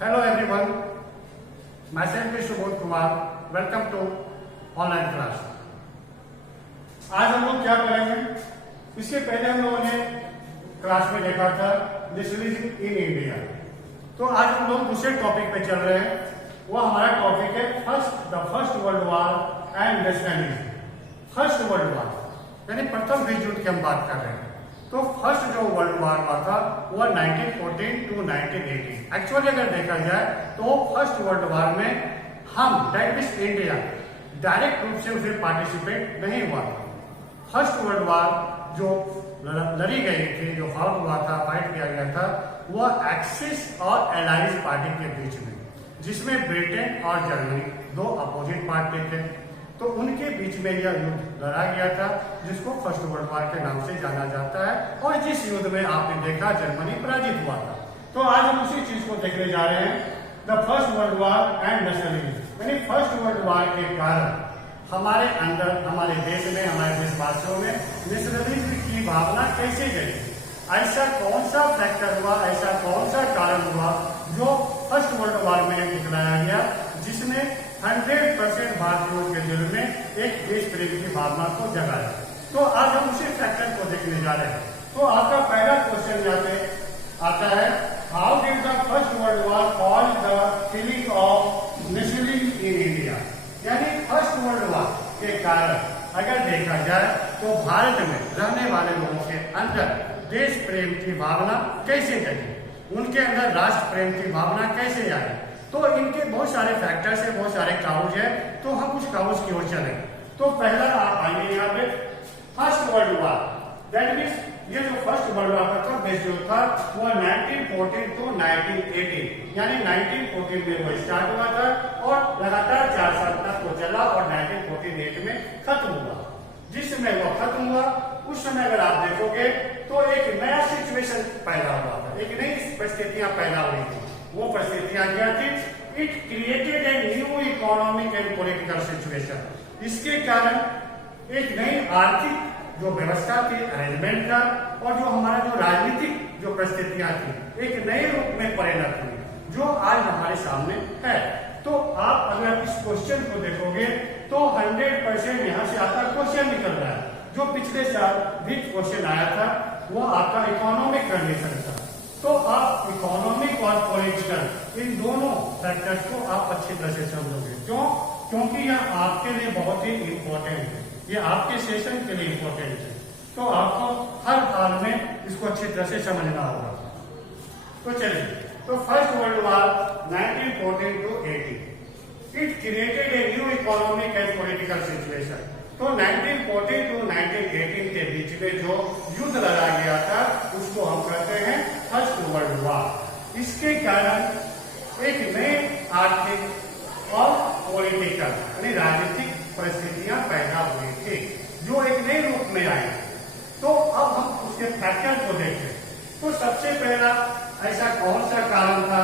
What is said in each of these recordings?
Hello everyone, myself is Subodh Kumar. Welcome to online class. आज हम लोग क्या करेंगे? इसके पहले हम लोगों ने क्लास में देखा था नेशनलिज्म इन इंडिया. तो आज हम लोग दूसरे टॉपिक पे चल रहे हैं. वो हमारा टॉपिक है the first world war and nationalism. First world war यानी प्रथम विश्व युद्ध की हम बात कर रहे हैं. तो फर्स्ट जो वर्ल्ड वॉर हुआ था वो 1914 टू 1918. एक्चुअली अगर देखा जाए तो फर्स्ट वर्ल्ड वॉर में हम दैट मींस इंडिया डायरेक्ट रूप से उसे पार्टिसिपेट नहीं हुआ था. फर्स्ट वर्ल्ड वॉर जो लड़ी गई थी, जो फाइट किया गया था, वह एक्सिस और एलाइज पार्टी के बीच में, जिसमें ब्रिटेन और जर्मनी दो अपोजिट पार्टी थे. तो उनके बीच में यह युद्ध लड़ा गया था जिसको फर्स्ट वर्ल्ड वॉर के नाम से जाना जाता है. और जिस युद्ध में आपने देखा जर्मनी पराजित हुआ था. तो आज हम उसी चीज को देखने जा रहे हैं, the first world war and nationalism. यानी फर्स्ट वर्ल्ड वॉर के कारण हमारे अंदर, हमारे देश में, हमारे देशवासियों में नेशनलिज्म की भावना कैसे गई. ऐसा कौन सा फैक्टर हुआ, ऐसा कौन सा कारण हुआ जो फर्स्ट वर्ल्ड वॉर में दिखलाया गया, जिसने 100% भारतीयों के दिल में एक देश प्रेम की भावना को जगाया. तो आज हम उसी फैक्टर को देखने जा रहे हैं. तो आपका पहला क्वेश्चन यहाँ पे आता है, how did the first world war cause the feeling of nationalism in India. यानी फर्स्ट वर्ल्ड वॉर के कारण अगर देखा जाए तो भारत में रहने वाले लोगों के अंदर देश प्रेम की भावना कैसे जगी, उनके अंदर राष्ट्र प्रेम की भावना कैसे आई. तो इनके बहुत सारे फैक्टर्स है, बहुत सारे काउज है. तो हम कुछ काउज की ओर चले. तो पहला आप आइए यहाँ पे first world war. That means ये जो फर्स्ट वर्ल्ड वॉर का बेस जो था वो 1914 टू 1918 यानी 1914 में वो स्टार्ट हुआ था और लगातार 4 साल तक वो चला और 1948 में खत्म हुआ. जिस समय वो खत्म हुआ उस समय अगर आप देखोगे तो एक नया सिचुएशन पैदा हुआ था, एक नई परिस्थितियां पैदा हुई थी. वो परिस्थितियां क्या थी? It created a new economic and political situation. इसके कारण एक नई आर्थिक जो व्यवस्था थी, अरेंजमेंट था, और जो हमारा जो राजनीतिक जो परिस्थितियां थी एक नए रूप में परिणत हुई जो आज हमारे सामने है. तो आप अगर इस क्वेश्चन को देखोगे तो 100% यहाँ से आपका क्वेश्चन निकल रहा है. जो पिछले साल भी क्वेश्चन आया था वो आपका इकोनॉमिक कंडीशन था. तो आप इकोनॉमिक और पॉलिटिकल इन दोनों फैक्टर्स को आप अच्छी तरह से समझोगे. क्यों? क्योंकि यह आपके लिए बहुत ही इंपॉर्टेंट है, ये आपके सेशन के लिए इंपॉर्टेंट है. तो आपको हर हाल में इसको अच्छी तरह से समझना होगा. तो चलिए, तो first world war 1914 to 18 it created a new economic and political situation. तो 1914 टू 1918 के बीच में जो युद्ध लड़ा गया था उसको हम कहते हैं फर्स्ट वर्ल्ड वॉर. इसके कारण एक नए आर्थिक और पॉलिटिकल यानी राजनीतिक परिस्थितियां पैदा हुई थी जो एक नए रूप में आई. तो अब हम उसके फैक्टर को देखें. तो सबसे पहला ऐसा कौन सा कारण था,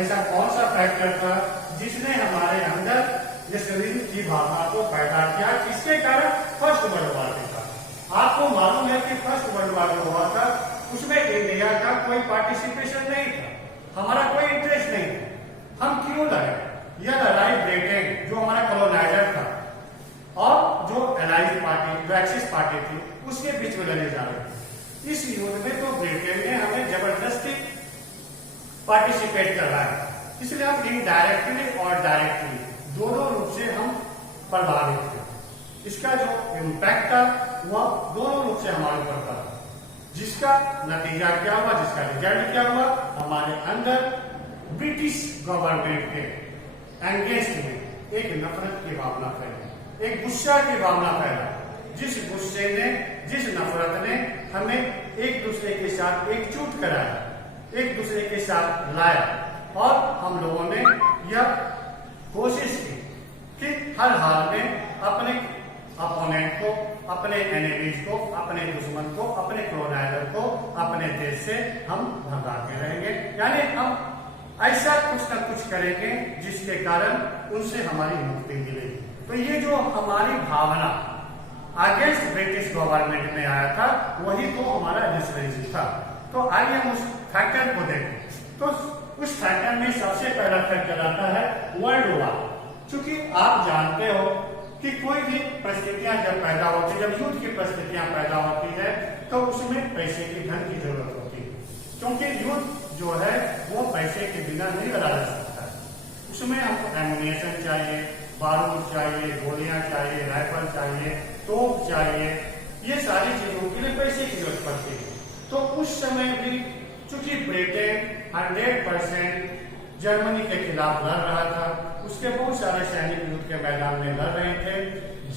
ऐसा कौन सा फैक्टर था जिसने हमारे अंदर नेशनलिज्म की भावना को पैदा किया, किसके कारण? फर्स्ट वर्ल्ड वॉर के कारण. आपको मालूम है कि फर्स्ट वर्ल्ड वॉर जो हुआ था उसमें इंडिया का कोई पार्टिसिपेशन नहीं था, हमारा कोई इंटरेस्ट नहीं था. हम क्यों लड़े? यह लड़ाई ब्रिटेन जो हमारा कॉलोनाइजर था और जो एलाइज पार्टी, जो एक्सिस पार्टी थी, उसके बीच में लड़े जा रहे थे. इस युद्ध में तो ब्रिटेन ने हमें जबरदस्ती पार्टिसिपेट करवाया, इसलिए हम इनडायरेक्टली और डायरेक्टली दोनों रूप से हम प्रभावित थे. इसका जो इम्पैक्ट था वह दोनों रूप से हमारे ऊपर था. जिसका नतीजा क्या हुआ, जिसका रिजल्ट क्या हुआ, हमारे अंदर ब्रिटिश गवर्नमेंट के एंगेस्ट में एक नफरत की भावना फैली, एक गुस्सा की भावना फैला. जिस गुस्से ने, जिस नफरत ने हमें एक दूसरे के साथ एकजुट कराया, एक दूसरे के साथ लाया, और हम लोगों ने यह कोशिश की कि हर हाल में अपने अपोनेंट को, अपने एनिमीज को, अपने दुश्मन को, अपने कॉलोनाइजर को अपने देश से हम भगाते रहेंगे. यानी हम ऐसा कुछ न कुछ करेंगे जिसके कारण उनसे हमारी मुक्ति मिलेगी. तो ये जो हमारी भावना अगेंस्ट ब्रिटिश गवर्नमेंट में आया था वही तो हमारा नेशनलिज्म था. तो आइए हम उस फैक्टर को देखें. तो उस फैक्टर वर्तमान में सबसे पहला फैक्टर आता है वर्ल्ड वार। क्योंकि आप जानते हो कि कोई भी परिस्थितियां जब पैदा होती है, जब युद्ध की परिस्थितियां पैदा होती है, तो उसमें पैसे की धन की जरूरत होती है। क्योंकि युद्ध जो है वो पैसे के बिना नहीं लड़ा जा सकता। उसमें हमको एमुनेशन चाहिए, बारूद चाहिए, गोलियां चाहिए, राइफल चाहिए, तोप चाहिए, ये सारी चीजों के लिए पैसे की जरूरत पड़ती है। तो उस समय भी चूंकि ब्रिटेन 100% जर्मनी के खिलाफ लड़ रहा था, उसके बहुत सारे सैनिक युद्ध के मैदान में लड़ रहे थे,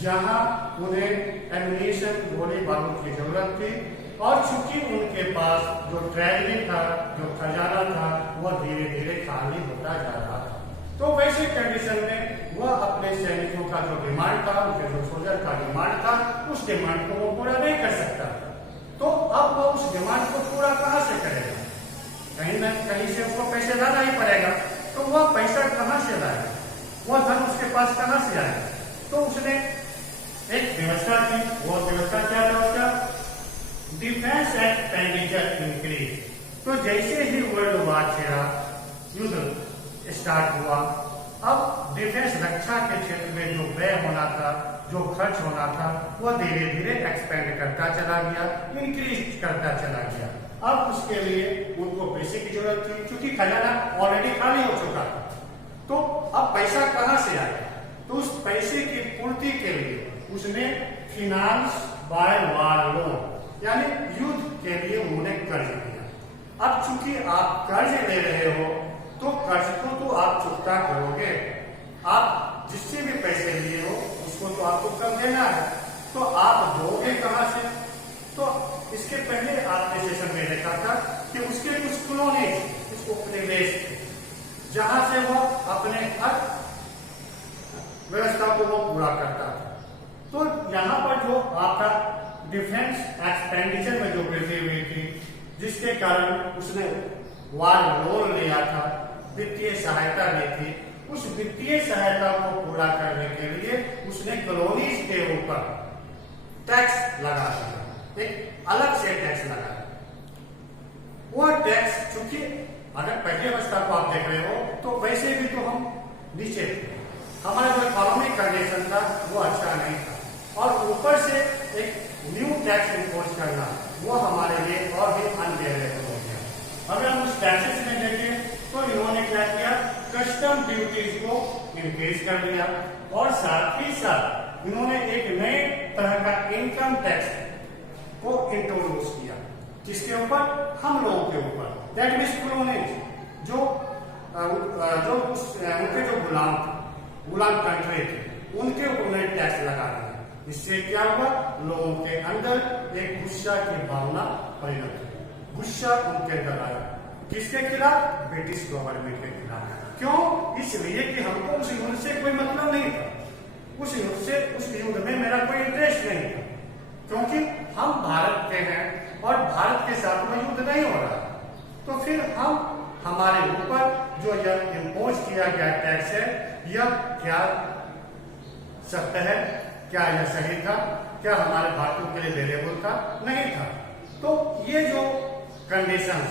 जहां उन्हें एमुनेशन, गोली बारूद की जरूरत थी। और चूंकि उनके पास जो ट्रेजरी था, जो खजाना था, वह धीरे धीरे खाली होता जा रहा था। तो वैसे कंडीशन में वह अपने सैनिकों का जो डिमांड था, उनके जो सोल्जर का डिमांड था, उस डिमांड को वो पूरा नहीं कर सकता था। तो अब वो उस डिमांड को पूरा कहां से करेगा? कहीं ना कहीं से उसको पैसे लाना ही पड़ेगा। तो वह पैसा कहां से लाएगा? वह धन उसके पास कहां से आएगा? तो उसने एक व्यवस्था की। वो व्यवस्था क्या था उसका? Defence expenditure increase. तो जैसे ही वर्ल्ड वार छिड़ा, युद्ध स्टार्ट हुआ, अब डिफेंस रक्षा के क्षेत्र में जो व्यय होना था, जो खर्च होना था, वह धीरे धीरे एक्सपेंड करता चला गया, इंक्रीज करता चला गया। अब उसके लिए उनको पैसे की जरूरत थी, क्योंकि खजाना ऑलरेडी खाली हो चुका था। तो अब पैसा कहां से आया? तो उस पैसे की पूर्ति के लिए उसने फिनांस बाय वार लोन, यानी युद्ध के लिए उन्होंने कर्ज लिया। अब चूंकि आप कर्ज ले रहे हो, तो कर्ज को तो आप चुकता करोगे। आप जिससे भी पैसे लिए हो उसको तो आपको कम देना है, तो आप दोगे कहां से? तो इसके पहले आपने सेशन में देखा था कि उसके कुछ कॉलोनी, कुछ उपनिवेश थे, जहां से वो अपने हर व्यवस्था को वो पूरा करता था। तो यहाँ पर जो आपका डिफेंस एक्सपेंडिचर में जो वृद्धि हुई थी, जिसके कारण उसने वार लोन लिया था, वित्तीय सहायता ली थी, उस वित्तीय सहायता को पूरा करने के लिए उसने कॉलोनीज के ऊपर टैक्स लगा दिया, एक अलग से टैक्स लगा। वो टैक्स चूंकि अगर पहली अवस्था को आप देख रहे हो तो वैसे भी तो हम नीचे थे, हमारा जो इकोनॉमिक कंडीशन था वो अच्छा नहीं था, और ऊपर से एक न्यू टैक्स इम्पोज करना वो हमारे लिए और भी अनबेरेबल हो गया। अगर हम उस टैक्सेस में देखें तो इन्होंने क्या किया? कस्टम ड्यूटीज को इंक्रीज कर दिया, और साथ ही साथ इन्होंने एक नए तरह का इनकम टैक्स को इंट्रोड्यूस किया, जिसके ऊपर हम लोगों के ऊपर, दैट मीन्स कॉलोनीज जो उनके जो गुलाम कंट्री थे, उनके ऊपर उन्हें टैक्स लगा दिया। इससे क्या हुआ? लोगों के अंदर एक गुस्सा की भावना परिणत हुई। गुस्सा उनके अंदर आया, किसके खिलाफ? ब्रिटिश गवर्नमेंट के खिलाफ। क्यों? इसलिए कि हमको उस युद्ध से कोई मतलब नहीं था, उस युद्ध में मेरा कोई इंटरेस्ट नहीं था, क्योंकि हम भारत के हैं और भारत के साथ में युद्ध नहीं हो रहा। तो फिर हमारे ऊपर जो यह इम्पोज किया गया टैक्स है, यह क्या सत्य है? क्या यह सही था? क्या हमारे भारतीयों के लिए वेरिएबल था? नहीं था। तो ये जो कंडीशन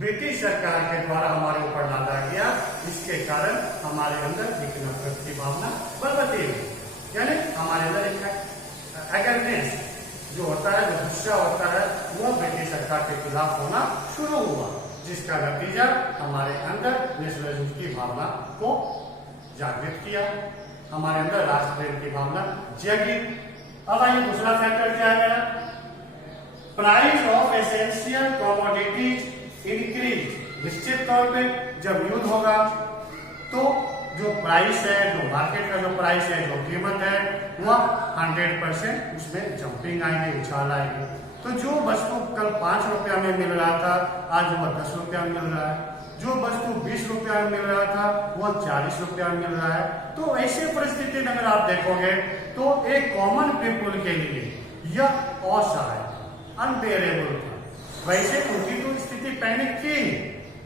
ब्रिटिश सरकार के द्वारा हमारे ऊपर लादा गया, इसके कारण हमारे अंदर एक नफरत की भावना बढ़ती है, यानी हमारे अंदर एक एगेंस्ट जो होता है, जो गुस्सा होता है, वह ब्रिटिश सरकार के खिलाफ होना शुरू हुआ, जिसका नतीजा हमारे अंदर नेशनलिज्म की भावना को जागृत किया, हमारे अंदर राष्ट्र प्रेम की भावना जगी। अब आइए दूसरा फैक्टर क्या है? Price of essential commodities increase. निश्चित तौर पे जब युद्ध होगा तो जो प्राइस है, जो मार्केट का जो प्राइस है, जो कीमत है, वह 100% उसमें जंपिंग आएगी, उछाल आएगी। तो जो वस्तु कल 5 रुपया में मिल रहा था, आज वह 10 रुपया में मिल रहा है। जो वस्तु 20 रुपया में मिल रहा था, वह 40 रुपया में मिल रहा है। तो ऐसे परिस्थिति में अगर आप देखोगे तो एक कॉमन पीपुल के लिए यह असहाय, अनबेरेबल था। वैसे उनकी तो स्थिति पैनिक थी,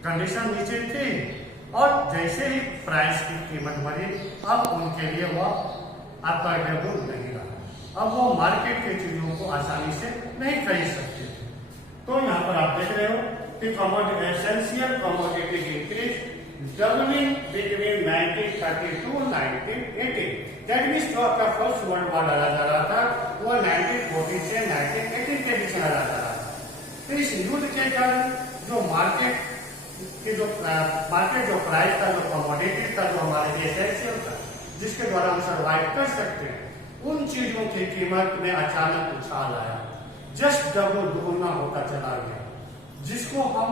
कंडीशन नीचे थी, और जैसे ही प्राइस की कीमत बढ़ी, अब उनके लिए वह अफोर्डेबल नहीं रहा। अब वो मार्केट की चीजों को आसानी से नहीं खरीद सकते थे। तो यहाँ पर आप देख रहे हो कि essential commodity increase, doubling between 1932 and 1918. That means जो आपका फर्स्ट वर्ल्ड वॉर लड़ा जा रहा था वो 1914 से 1918 के बीच लड़ा जा रहा था। तो इस युद्ध के कारण जो मार्केट जो प्राइस था, जो कमोडिटी था, जो हमारे लिए एसेंशियल था, जिसके द्वारा हम सर्वाइव कर सकते हैं, उन चीजों की कीमत में अचानक उछाल आया, जस्ट डबल दुगुना होता चला गया, जिसको हम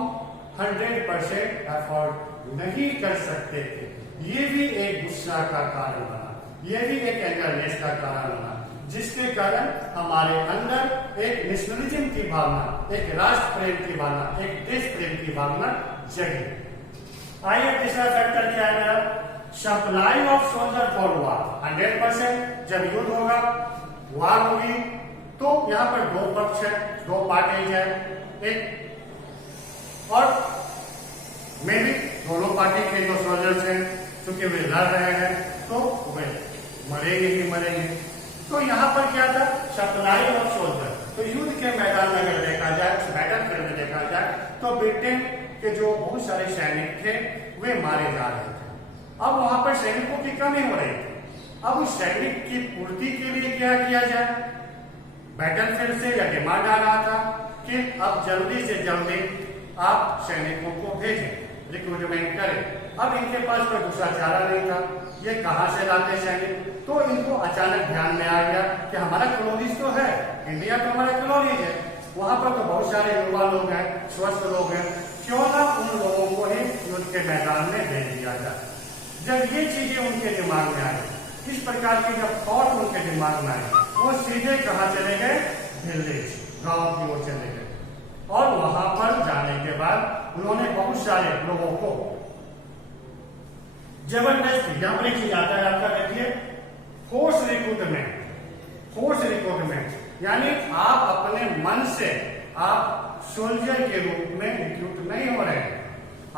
100% अफोर्ड नहीं कर सकते थे। ये भी एक गुस्सा का कारण बना, ये भी एक एंगरनेस का कारण बना, जिसके कारण हमारे अंदर एक नेशनलिज्म की भावना, एक राष्ट्र प्रेम की भावना, एक देश प्रेम की भावना जगी। आइए तीसरा फैक्टर क्या है मेरा? Supply of soldier for war 100%। जब युद्ध होगा, वार होगी, तो यहाँ पर दो पक्ष है, दो पार्टीज है, एक और मे भी दोनों पार्टी के जो सोल्जर्स हैं, चूंकि वे लड़ रहे हैं, तो वे मरेंगे ही मरेंगे। तो यहाँ पर क्या था? Supply of soldier. तो युद्ध के मैदान में अगर देखा जाए, बैटल फील्ड में देखा जाए, तो ब्रिटेन के जो बहुत सारे सैनिक थे वे मारे जा रहे थे। अब वहां पर सैनिकों की कमी हो रही थी। अब उस सैनिक की पूर्ति के लिए क्या किया जाए? बैटल फील्ड से यह डिमांड आ रहा था कि अब जल्दी से जल्दी आप सैनिकों को भेजें, रिक्रूटमेंट करें। अब इनके पास कोई दूसरा चारा नहीं था, ये कहां से लाते सैनिक? तो इनको अचानक ध्यान में आ गया कि हमारा कॉलोनीज तो है, इंडिया तो हमारा कॉलोनीज है, वहां पर तो बहुत सारे युवा लोग हैं, स्वस्थ लोग हैं, क्यों ना उन लोगों को ही युद्ध के मैदान में भेज दिया जाए। जब ये चीजें उनके दिमाग में आई, इस प्रकार की जब थॉट उनके दिमाग में आई, वो सीधे कहाँ चले गए? विलेज, गांव की ओर चले गए। और वहां पर जाने के बाद उन्होंने बहुत सारे लोगों को जबरदस्ती, यहाँ पर एक चीज आता है आपका, देखिए, फोर्स रिक्रूटमेंट, यानी आप अपने मन से आप सोल्जर के रूप में रिक्रूट नहीं हो रहे हैं,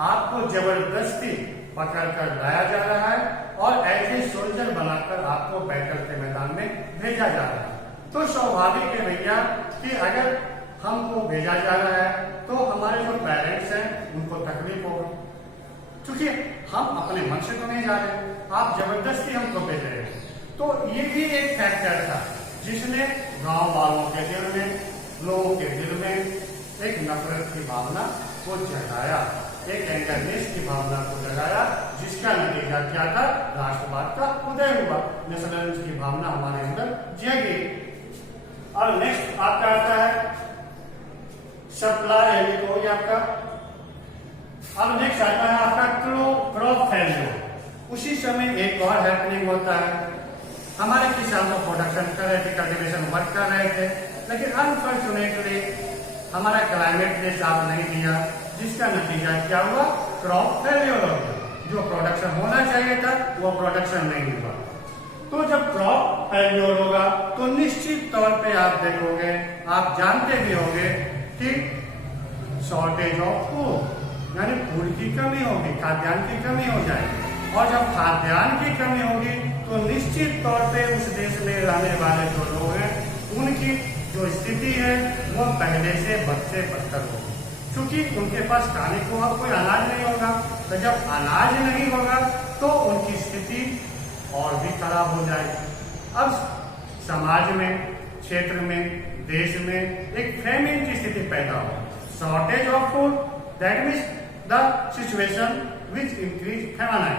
आपको जबरदस्ती पकड़कर लाया जा रहा है और ऐसे सोल्जर बनाकर आपको बैटल के मैदान में भेजा जा रहा है। तो स्वाभाविक है भैया कि अगर हमको भेजा जा रहा है तो हमारे जो पेरेंट्स हैं उनको तकलीफ होगी, क्योंकि हम अपने मन से तो नहीं जा रहे, आप जबरदस्ती हमको भेज रहे हैं। तो ये भी एक फैक्टर था जिसने गांव वालों के दिल में, लोगों के दिल में एक नफरत की भावना को जगाया, एक एंगरनेस की भावना को जगाया, जिसका नतीजा क्या था? राष्ट्रवाद का उदय हुआ, नेशनलिज्म की भावना हमारे अंदर जगी। और नेक्स्ट आपका आता है सप्लाई, यानी तो आपका। अब नेक्स्ट आता है आपका क्रॉप फेलियर। उसी समय एक और हैपनिंग होता है, हमारे किसान तो प्रोडक्शन कर रहे थे, कल्टीवेशन वर्क कर रहे थे, लेकिन अनफॉर्चुनेटली हमारा क्लाइमेट ने साथ नहीं दिया, जिसका नतीजा क्या हुआ? क्रॉप फेलियर हो गया। जो प्रोडक्शन होना चाहिए था वो प्रोडक्शन नहीं हुआ। तो जब क्रॉप फेलियर होगा तो निश्चित तौर पे आप देखोगे, आप जानते भी होंगे कि शॉर्टेज ऑफ फूड, यानी फूड की कमी होगी, खाद्यान्न की कमी हो जाएगी। और जब खाद्यान्न की कमी होगी तो निश्चित तौर पे उस देश में रहने वाले जो लोग हैं उनकी जो स्थिति है वो पहले से बदसे बदतर होगी, क्योंकि उनके पास खाने को अब कोई अनाज नहीं होगा। तो जब अनाज नहीं होगा तो उनकी स्थिति और भी खराब हो जाएगी। अब समाज में, क्षेत्र में, देश में एक फेमिन की स्थिति पैदा हो, shortage of food, that means the situation which increase feminine,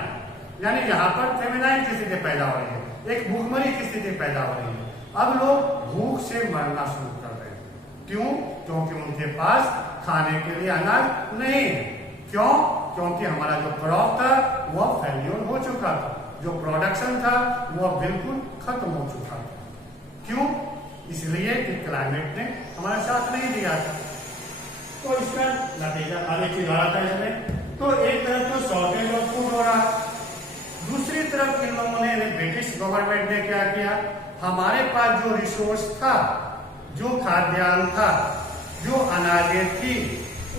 यानी यहाँ पर फेमिनाइन की स्थिति पैदा हो रही है, एक भूखमरी की स्थिति पैदा हो रही है। अब लोग भूख से मरना शुरू कर रहे हैं। क्यों? क्योंकि उनके पास खाने के लिए अनाज नहीं है। क्यों? क्योंकि हमारा जो क्रॉप था वह फेल्योर हो चुका था, जो प्रोडक्शन था वह बिल्कुल खत्म हो चुका था। क्यों? इसलिए कि क्लाइमेट ने हमारा साथ नहीं दिया था। तो इसका नतीजा आगे चीज आ रहा था इसमें। तो एक तरफ तो शॉर्टेज ऑफ फूड हो रहा, दूसरी तरफ इन लोगों ने, ब्रिटिश गवर्नमेंट ने क्या किया? हमारे पास जो रिसोर्स था, जो खाद्यान्न था, जो अनाजें थी,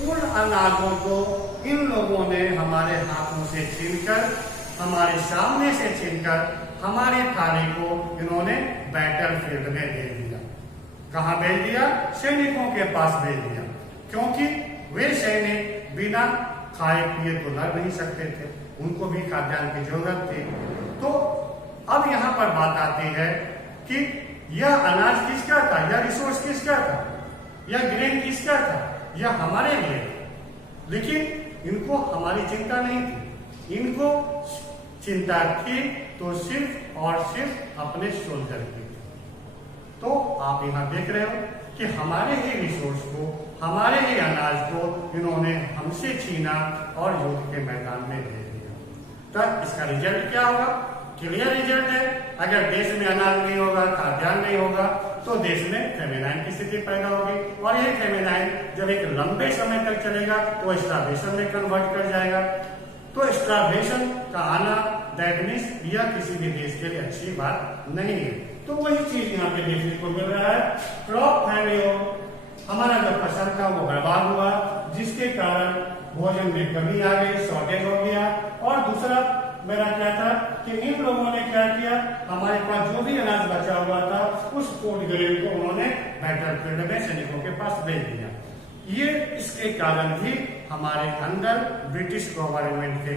उन अनाजों को इन लोगों ने हमारे हाथों से छीनकर, हमारे सामने से छीनकर, हमारे थाने को इन्होंने बैटल फील्ड में भेज दिया। कहां भेज दिया? सैनिकों के पास भेज दिया, क्योंकि वे सैनिक बिना खाए पिए तो लड़ नहीं सकते थे, उनको भी खाद्यान्न की जरूरत थी। तो अब यहाँ पर बात आती है कि यह अनाज किसका था, यह रिसोर्स किसका था, यह ग्रेन किसका था, यह हमारे लिए। लेकिन इनको हमारी चिंता नहीं थी, इनको चिंता थी तो सिर्फ और सिर्फ अपने सोल्जर की। तो आप यहाँ देख रहे हो कि हमारे ही रिसोर्स को, हमारे ही अनाज को इन्होंने हमसे छीना और युद्ध के मैदान में दे दिया। तब इसका रिजल्ट क्या होगा? क्लियर रिजल्ट है, अगर देश में अनाज नहीं होगा, खाद्यान्न नहीं होगा, तो देश में फेमिनाइन की स्थिति पैदा होगी, और ये फेमिनाइन जब एक लंबे समय तक चलेगा तो स्टार्वेशन में कन्वर्ट कर जाएगा। तो स्टार्वेशन का आना दैट मीन्स यह किसी भी देश के लिए अच्छी बात नहीं है। तो वही चीज यहाँ पे देखने को मिल रहा है, क्रॉप फेल्योर, हमारा जो फसल था वो बर्बाद हुआ, जिसके कारण भोजन में कमी आ गई, शॉर्टेज हो गया। और दूसरा मेरा क्या था कि इन लोगों ने क्या किया, हमारे पास जो भी अनाज बचा हुआ था उस फूड ग्रेन को उन्होंने बैटलफील्ड में सैनिकों के पास भेज दिया। ये इसके कारण भी हमारे अंदर ब्रिटिश गवर्नमेंट के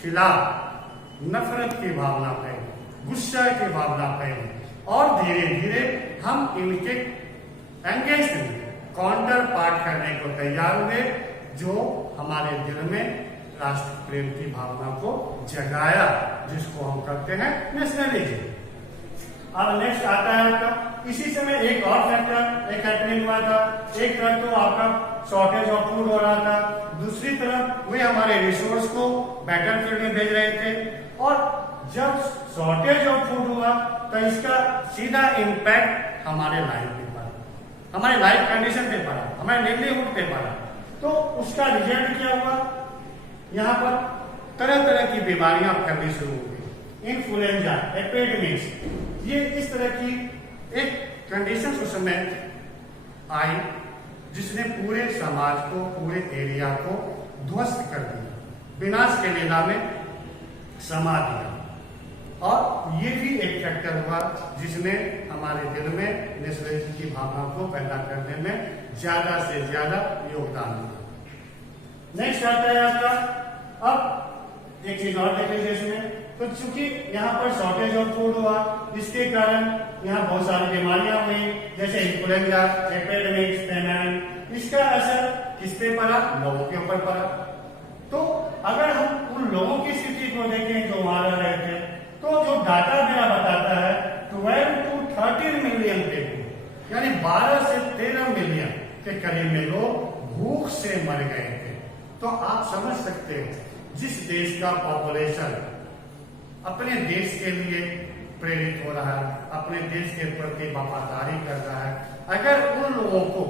खिलाफ नफरत की भावना फैली, गुस्सा की भावना फैली, और धीरे धीरे हम इनके एंगेज काउंटर पार्ट करने को तैयार हुए, जो हमारे दिल में राष्ट्र प्रेम की भावना को जगाया, जिसको हम कहते हैं नेशनलिज्म। अब नेक्स्ट आता है आपका, इसी समय एक और फैक्टर एक हैपनिंग हुआ था। एक तरफ तो आपका शॉर्टेज ऑफ फूड हो रहा था, दूसरी तरफ वे हमारे रिसोर्स को बैटलफील्ड में भेज रहे थे। और जब शॉर्टेज ऑफ फूड हुआ तो इसका सीधा इम्पैक्ट हमारे लाइफ पे पड़ा, हमारे लाइफ कंडीशन पे पड़ा, हमारे लिवलीहुड पे पड़ा। तो उसका रिजल्ट क्या हुआ, यहाँ पर तरह तरह की बीमारियां फैलनी शुरू हो गई, इन्फ्लुएंजा, एपिडेमिक्स, ये इस तरह की एक कंडीशन उस समय आई जिसने पूरे समाज को, पूरे एरिया को ध्वस्त कर दिया, विनाश के लीला में समा दिया। और ये भी एक फैक्टर हुआ जिसने हमारे दिल में नेशनलिज्म की भावना को पैदा करने में ज्यादा से ज्यादा योगदान दिया। नेक्स्ट आता है आपका, अब एक चीज और देख लीजिए इसमें, तो चूंकि यहाँ पर शॉर्टेज ऑफ फूड हुआ, इसके कारण यहाँ बहुत सारी बीमारियां हुई, जैसे इन्फ्लुएंजा, एपिडेमिक्स, फेमाइन। इसका असर किस पे पड़ा? लोगों के ऊपर पड़ा। तो अगर हम उन लोगों की स्थिति को देखें जो वहां रह रहे थे, तो जो डाटा मेरा बताता है 12 to 13 मिलियन पीपल, यानी 12 से 13 मिलियन के करीब में लोग भूख से मर गए थे। तो आप समझ सकते हो, जिस देश का पॉपुलेशन अपने देश के लिए प्रेरित हो रहा है, अपने देश के प्रति वफादारी कर रहा है, अगर उन लोगों को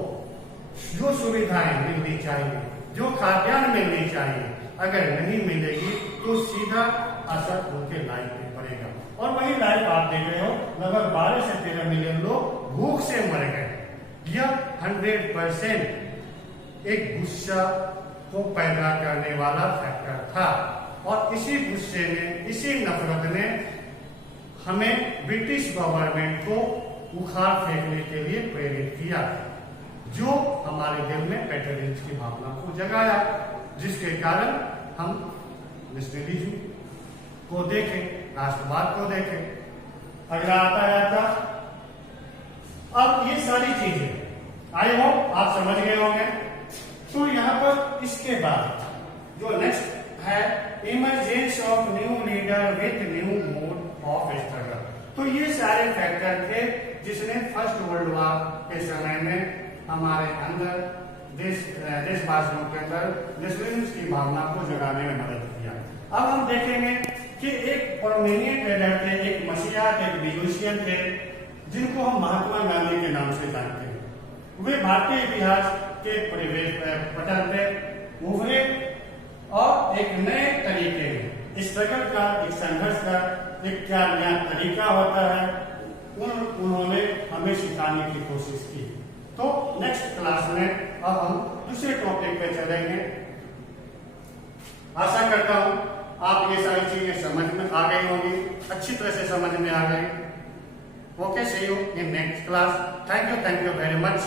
जो सुविधाएं मिलनी चाहिए, जो खाद्यान्न मिलनी चाहिए, अगर नहीं मिलेगी तो सीधा असर उनके लाइफ पे पड़ेगा। और वही लाइफ आप देख रहे हो, लगभग 12 से 13 मिलियन लोग भूख से मर गए। यह 100% एक गुस्सा को पैदा करने वाला फैक्टर था, और इसी गुस्से ने, इसी नफरत ने हमें ब्रिटिश गवर्नमेंट को उखाड़ फेंकने के लिए प्रेरित किया, जो हमारे दिल में पैट्रियटिज्म की भावना को जगाया, जिसके कारण हम नेशनलिज्म को देखें, राष्ट्रवाद को देखें। अगला आता है आपका, अब ये सारी चीजें आई होप आप समझ गए होंगे। तो यहाँ पर इसके बाद जो नेक्स्ट है, emergence of new leader with new mode of struggle. तो ये सारे फैक्टर थे जिसने फर्स्ट वर्ल्ड वॉर के समय में हमारे अंदर देशवासियों के अंदर नेशनलिज्म की भावना को जगाने में मदद किया। अब हम देखेंगे कि एक प्रोमिनेंट लीडर थे, एक मसीहा थे, एक म्यूजिशियन थे, जिनको हम महात्मा गांधी के नाम से जानते हैं। वे भारतीय इतिहास के पटल पे उभरे और एक नए तरीके, स्ट्रगल का, एक संघर्ष का एक क्या नया तरीका होता है, उन्होंने हमें सिखाने की कोशिश की। तो नेक्स्ट क्लास में अब हम दूसरे टॉपिक पे चलेंगे। आशा करता हूं आप ये सारी चीजें समझ में आ गई होंगी, अच्छी तरह से समझ में आ गई। Okay, see you in next class. Thank you very much.